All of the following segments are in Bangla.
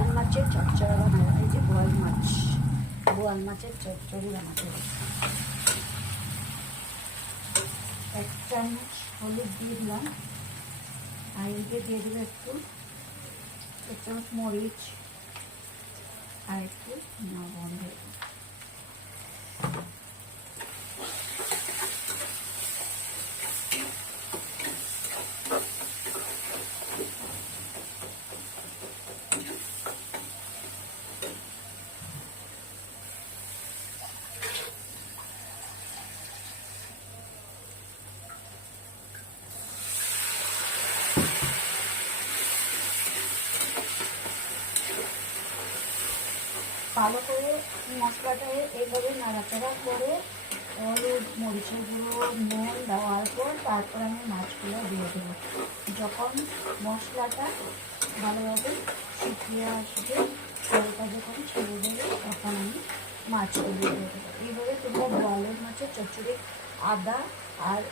বোয়াল মাছের চচ্চড়া বানাবো। এই যে বোয়াল মাছের চচ্চড়ি বানাতে হবে। 1 চামচ হলুদ দিয়ে দিলাম, আর এদিকে দিয়ে দেবো একটু 1 চামচ মরিচ আর একটু লবণ দিয়ে দেবো। ভালো করে মশলাটা এইভাবে নাড়াচাড়া করে হলুদ মরিচের গুঁড়ো নুন দেওয়ার পর তারপর আমি মাছগুলো দিয়ে দেবো। যখন মশলাটা ভালোভাবে শুকিয়ে আসবে, তেলটা যখন ছেড়ে দেবে, তখন আমি মাছগুলো দিয়ে দেবো। এইভাবে তোমরা বোয়ালের মাছের চচ্চড়ি আদা আর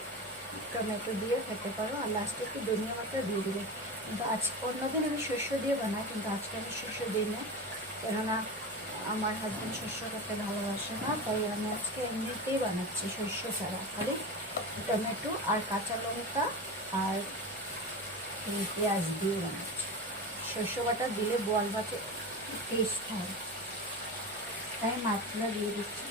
টমেটো দিয়ে খেতে পারো, আর লাস্টে একটু ধনিয়া পাতা দিয়ে দেবে। কিন্তু অন্যদিন আমি শস্য দিয়ে বানাই, কিন্তু আজকে আমি শস্য দিই না, কেননা আমার হাজব্যান্ড শস্য খেতে ভালোবাসে না, তাই আমি আজকে এমনিতেই বানাচ্ছি শস্য ছাড়া, খালি টমেটো আর কাঁচা লঙ্কা আর পেঁয়াজ দিয়ে বানাচ্ছি। শস্য বাটা দিলে বোয়াল মাছের টেস্ট হয়, তাই মাছগুলো দিয়ে দিচ্ছি।